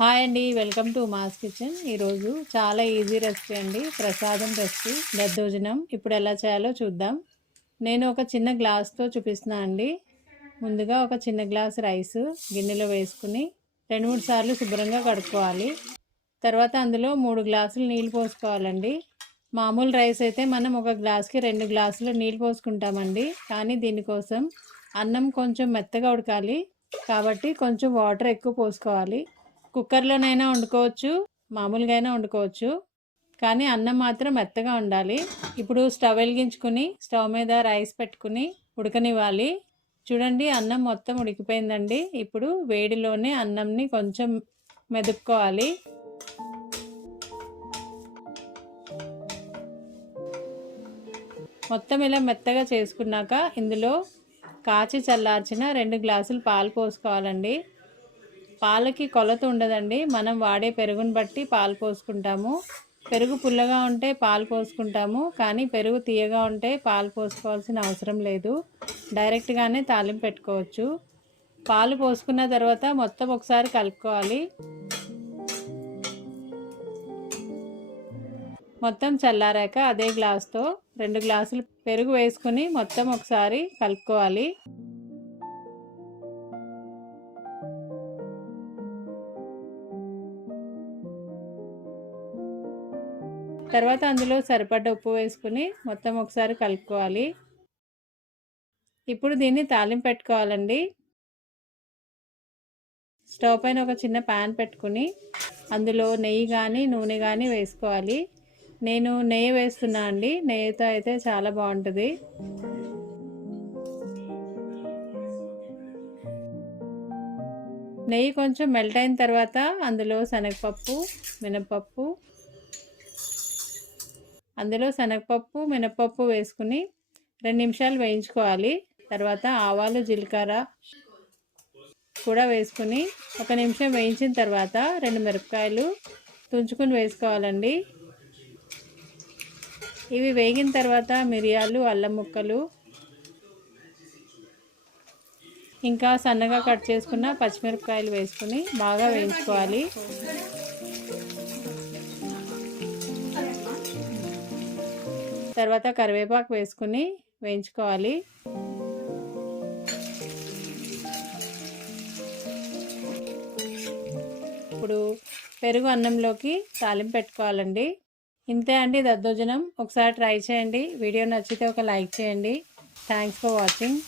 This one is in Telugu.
హాయ్ అండి, వెల్కమ్ టు మాస్ కిచెన్. ఈరోజు చాలా ఈజీ రెసిపీ అండి, ప్రసాదం రెసిపీ దద్దోజనం. ఇప్పుడు ఎలా చేయాలో చూద్దాం. నేను ఒక చిన్న గ్లాస్తో చూపిస్తున్నా అండి. ముందుగా ఒక చిన్న గ్లాస్ రైస్ గిన్నెలో వేసుకుని 2-3 సార్లు శుభ్రంగా కడుక్కోవాలి. తర్వాత అందులో 3 గ్లాసులు నీళ్ళు పోసుకోవాలండి. మామూలు రైస్ అయితే మనం ఒక గ్లాస్కి 2 గ్లాసులు నీళ్ళు పోసుకుంటామండి. కానీ దీనికోసం అన్నం కొంచెం మెత్తగా ఉడకాలి కాబట్టి కొంచెం వాటర్ ఎక్కువ పోసుకోవాలి. కుక్కర్లోనైనా వండుకోవచ్చు, మామూలుగా అయినా వండుకోవచ్చు, కానీ అన్నం మాత్రం మెత్తగా ఉండాలి. ఇప్పుడు స్టవ్ వెలిగించుకుని స్టవ్ మీద రైస్ పెట్టుకుని ఉడకనివ్వాలి. చూడండి, అన్నం మొత్తం ఉడికిపోయిందండి. ఇప్పుడు వేడిలోనే అన్నంని కొంచెం మెదుపుకోవాలి. మొత్తం ఇలా మెత్తగా చేసుకున్నాక ఇందులో కాచి చల్లార్చిన 2 గ్లాసులు పాలు పోసుకోవాలండి. పాలకి కొలత ఉండదండి, మనం వాడే పెరుగుని బట్టి పాలు పోసుకుంటాము. పెరుగు పుల్లగా ఉంటే పాలు పోసుకుంటాము, కానీ పెరుగు తీయగా ఉంటే పాలు పోసుకోవాల్సిన అవసరం లేదు, డైరెక్ట్గానే తాలింపు పెట్టుకోవచ్చు. పాలు పోసుకున్న తర్వాత మొత్తం ఒకసారి కలుపుకోవాలి. మొత్తం చల్లారాక అదే గ్లాస్తో 2 గ్లాసులు పెరుగు వేసుకుని మొత్తం ఒకసారి కలుపుకోవాలి. తర్వాత అందులో సరిపడ్డ ఉప్పు వేసుకుని మొత్తం ఒకసారి కలుపుకోవాలి. ఇప్పుడు దీన్ని తాలింపు పెట్టుకోవాలండి. స్టవ్ పైన ఒక చిన్న ప్యాన్ పెట్టుకుని అందులో నెయ్యి కానీ నూనె కానీ వేసుకోవాలి. నేను నెయ్యి వేస్తున్నా అండి, నెయ్యితో అయితే చాలా బాగుంటుంది. నెయ్యి కొంచెం మెల్ట్ అయిన తర్వాత అందులో శనగపప్పు, మినపప్పు వేసుకుని 2 నిమిషాలు వేయించుకోవాలి. తర్వాత ఆవాలు, జీలకర్ర కూడా వేసుకుని 1 నిమిషం వేయించిన తర్వాత 2 మిరపకాయలు తుంచుకుని వేసుకోవాలండి. ఇవి వేగిన తర్వాత మిరియాలు, అల్లం ముక్కలు, ఇంకా సన్నగా కట్ చేసుకున్న పచ్చిమిరపకాయలు వేసుకుని బాగా వేయించుకోవాలి. తర్వాత కరివేపాకు వేసుకుని వేయించుకోవాలి. ఇప్పుడు పెరుగు అన్నంలోకి తాలింపు పెట్టుకోవాలండి. ఇంతే అండి దద్దోజనం. ఒకసారి ట్రై చేయండి. వీడియో నచ్చితే ఒక లైక్ చేయండి. Thanks for watching.